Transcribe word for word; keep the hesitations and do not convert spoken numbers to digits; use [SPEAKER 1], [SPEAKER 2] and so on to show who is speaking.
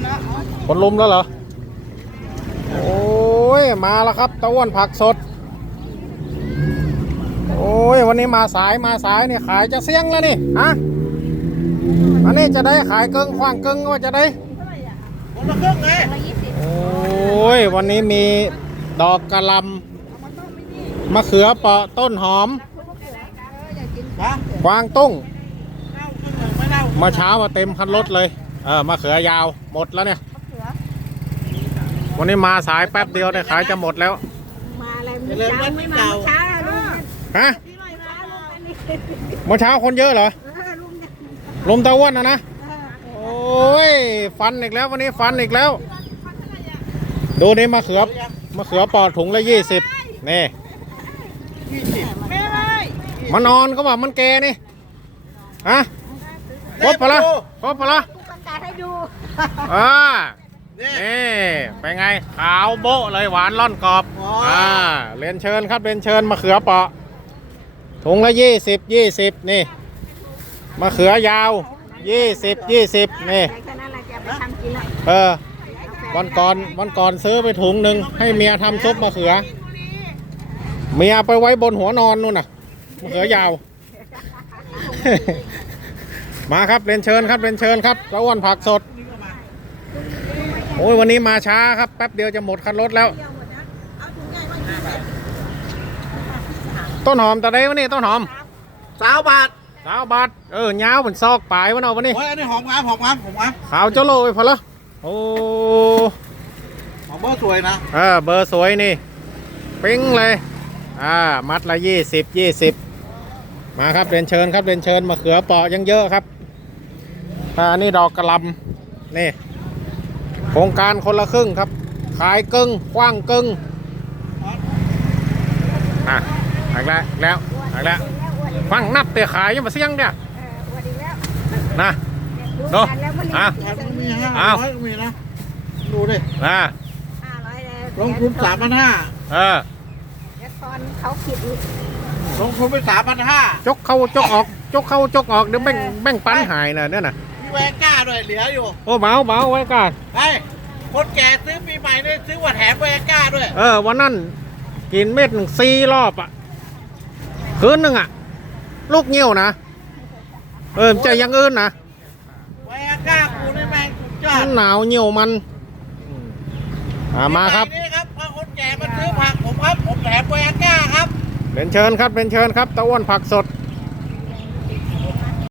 [SPEAKER 1] คนลุมแล้วเหรอโอ้ยมาแล้วครับตะวันผักสดโอ้ยวันนี้มาสายมาสายนี่ขายจะเสี่ยงแล้วนี่ฮะอันนี้จะได้ขายเกิงขว้างเกิงว่าจะได้
[SPEAKER 2] คนละครึ่งไง
[SPEAKER 1] โอ้ยวันนี้มีดอกกระลำมะเขือเปาะต้นหอมกวางตุ้งมาเช้ามาเต็มคันรถเลยเออมะเขือยาวหมดแล้วเนี่ยวันนี้มาสายแป๊บเดียวเนี่ยขายจะหมดแล้ว
[SPEAKER 3] มาอะไรไม่มาช้าลุง
[SPEAKER 1] ฮะเมื่อเช้าคนเยอะเหรอลมตะวันนะนะโอ้ยฟันอีกแล้ววันนี้ฟันอีกแล้วดูนี่มะเขือมะเขือปอดถุงละยี่สิบนี่มันนอนก็บอกมันแกนี่ฮะครบปะละครบปะละ
[SPEAKER 3] ประกาศให้ดู
[SPEAKER 1] อ่านี่เป็นไงขาวโบ๊ะเลยหวานล่อนกรอบอ่าเรียนเชิญครับเรียนเชิญมะเขือเปาะถุงละยี่สิบยี่สิบนี่มะเขือยาวยี่สิบยี่สิบนี่เออวันก่อนวันก่อนซื้อไปถุงหนึ่งให้เมียทำซุปมะเขือเมียไปไว้บนหัวนอนนู่นน่ะมะเขือยาวมาครับเรียนเชิญครับเรียนเชิญครับตะวันผักสดโอ้ยวันนี้มาช้าครับแป๊บเดียวจะหมดคันรถแล้วต้นหอมตะไดวะนี่ต้นหอม
[SPEAKER 2] สาวบาท
[SPEAKER 1] สาวบาทเออเงาเป็นซอกปลายวะเนาะวันนี้
[SPEAKER 2] โอ้ยอันนี้หอมงามหอมงามหอมงาม
[SPEAKER 1] ขาวเจ้าโลไปพอละโอ้
[SPEAKER 2] หอมเบอร์สวยนะ
[SPEAKER 1] เออเบอร์สวยนี่ปิ้งเลยอ่ามัดละยี่สิบยี่สิบมาครับเรียนเชิญครับเรียนเชิญมะเขือเปาะยังเยอะครับอันนี้ดอกกระลำนี่โครงการคนละครึ่งครับขายกึ่งกว้างกึ่งอ่ะอีกแล้วแล้วอีกแล้วฟังนับแต่ขายยังมาเสี่ยงเนี่ยนะดูอ่ะ
[SPEAKER 2] มีห้าร้อยมีนะดูดิ
[SPEAKER 1] อ่ะ
[SPEAKER 2] ลงทุนสามพันห้า
[SPEAKER 1] เออ
[SPEAKER 3] ตอนเขาคิด
[SPEAKER 2] ลงทุนไปสามพันห้า
[SPEAKER 1] จกเข้าจกออกจกเข้าจกออกเดี๋ยวแบ่งแบ่งปันหายนะเนี่ยนะ
[SPEAKER 2] มีแวก้าด้วยเหลืออยู่
[SPEAKER 1] โอ้เบาเบาไว้ก่อน
[SPEAKER 2] ไอ้คนแก่ซื้อปีใหม่เนี่ยซื้อว่าแถมแวก้าด้วย
[SPEAKER 1] เออวันนั้นกินเม็ดหนึ่งสี่รอบอ่ะคืนหนึ่งอ่ะลูกเงี้ยวนะเออใจยังอื่นนะ
[SPEAKER 2] แวก้ากูนี่แม่งสุดยอด
[SPEAKER 1] หนาวเงี้ยวมันอ่ามาครับ
[SPEAKER 2] นี่ครับพอคนแก่มาซื้อผักผมครับผมแถมแวก้าครับ
[SPEAKER 1] เป็นเชิญครับเป็นเชิญครับตะวันผักสด